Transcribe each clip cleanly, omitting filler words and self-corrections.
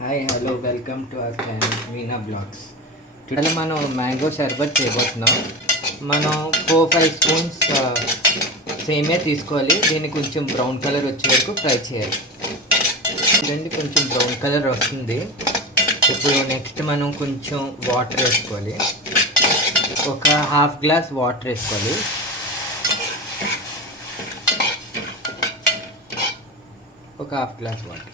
Hi hello welcome to our channel Meena blogs. Today మనం mango షర్బత్ చేయబోతున్నాం. మనం 4-5 స్పూన్స్ సేమియా తీసుకోవాలి. దీన్ని కొంచెం బ్రౌన్ కలర్ వచ్చే వరకు ఫ్రై చేయాలి. చూడండి, కొంచెం బ్రౌన్ కలర్ వస్తుంది. ఇప్పుడు నెక్స్ట్ మనం కొంచెం వాటర్ వేసుకోవాలి. ఒక హాఫ్ గ్లాస్ వాటర్ వేసుకోవాలి. ఒక హాఫ్ గ్లాస్ వాటర్.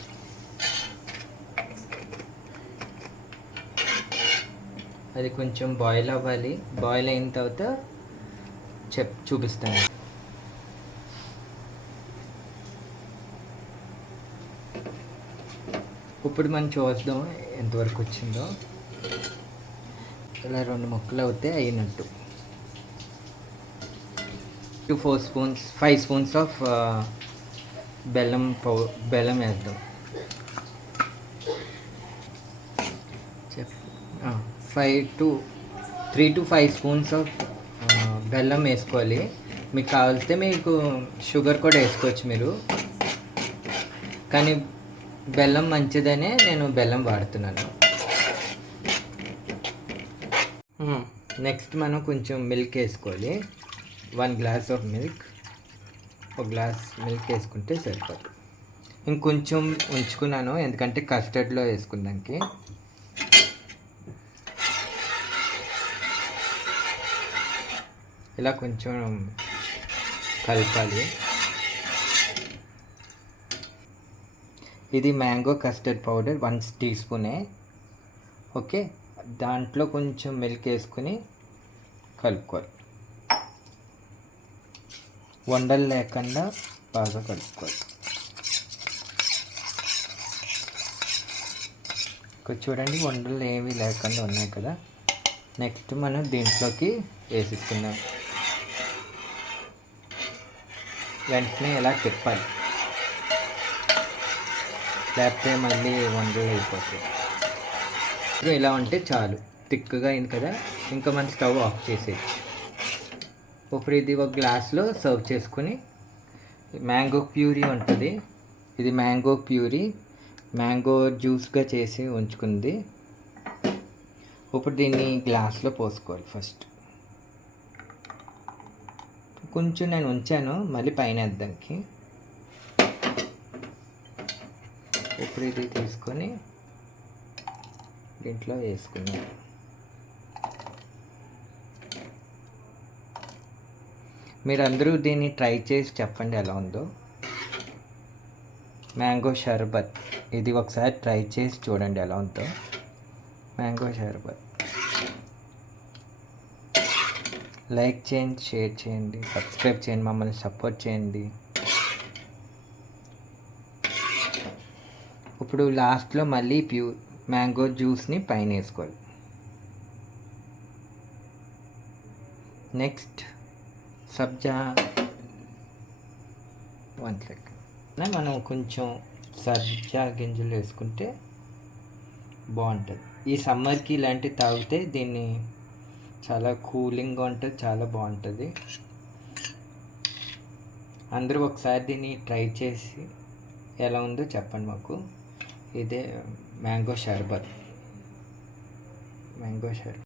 అది కొంచెం బాయిల్ అవ్వాలి. బాయిల్ అయిన తర్వాత చూపిస్తాను. ఇప్పుడు మనం చూద్దాం ఎంతవరకు వచ్చిందో. ఇలా 2 ముక్కలు అవుతే అయినట్టు. 2-4 స్పూన్స్ 5 స్పూన్స్ ఆఫ్ బెల్లం వేద్దాం. 3 to 5 స్పూన్స్ ఆఫ్ బెల్లం వేసుకోవాలి. మీకు కావాల్సితే మీకు షుగర్ కూడా వేసుకోవచ్చు మీరు, కానీ బెల్లం మంచిదనే నేను బెల్లం వాడుతున్నాను. నెక్స్ట్ మనం కొంచెం మిల్క్ వేసుకోవాలి. 1 glass of milk. 1 glass milk వేసుకుంటే సరిపోతుంది. ఇంకొంచెం ఉంచుకున్నాను ఎందుకంటే కస్టర్డ్లో వేసుకున్నానికి. ఇలా కొంచెం కలపాలి. ఇది మ్యాంగో కస్టర్డ్ పౌడర్ 1 టీ స్పూనే. ఓకే, దాంట్లో కొంచెం మిల్క్ వేసుకుని కలుపుకోవాలి. వండలు లేకుండా బాగా కలుపుకోవాలి. ఇక్కడ చూడండి, వండలు ఏమీ లేకుండా ఉన్నాయి కదా. నెక్స్ట్ మనం దీంట్లోకి వేసేసుకున్నాం. వెంటనే ఇలా తిప్పాలి, లేకపోతే మళ్ళీ వండలు అయిపోతాయి. ఇలా ఉంటే చాలు, థిక్గా అయింది కదా. ఇంకా మన స్టవ్ ఆఫ్ చేసేయచ్చు. ఇప్పుడు ఇది ఒక గ్లాస్లో సర్వ్ చేసుకుని, మ్యాంగో ప్యూరీ ఉంటుంది. ఇది మ్యాంగో ప్యూరీ, మ్యాంగో జ్యూస్గా చేసి ఉంచుకుంది. ఇప్పుడు దీన్ని గ్లాస్లో పోసుకోవాలి. ఫస్ట్ కొంచెం నేను ఉంచాను, మళ్ళీ పైన వేద్దానికి. ఇప్పుడు ఇది తీసుకొని దీంట్లో వేసుకున్నాను. మీరందరూ దీన్ని ట్రై చేసి చెప్పండి ఎలా ఉందో. మ్యాంగో షర్బత్ ఇది ఒకసారి ట్రై చేసి చూడండి ఎలా ఉందో. మ్యాంగో షర్బత్ లైక్ చేయండి, షేర్ చేయండి, సబ్స్క్రైబ్ చేయండి, మమ్మల్ని సపోర్ట్ చేయండి. ఇప్పుడు లాస్ట్లో మళ్ళీ మ్యాంగో జ్యూస్ని పైన వేసుకోవాలి. నెక్స్ట్ సబ్జా 1 సెకండ్ మనం కొంచెం సబ్జా గింజలు వేసుకుంటే బాగుంటుంది. ఈ సమ్మర్కి ఇలాంటివి తాగితే దీన్ని చాలా కూలింగ్గా ఉంటుంది, చాలా బాగుంటుంది. అందరూ ఒకసారి దీన్ని ట్రై చేసి ఎలా ఉందో చెప్పండి మాకు. ఇదే మ్యాంగో షర్బత్.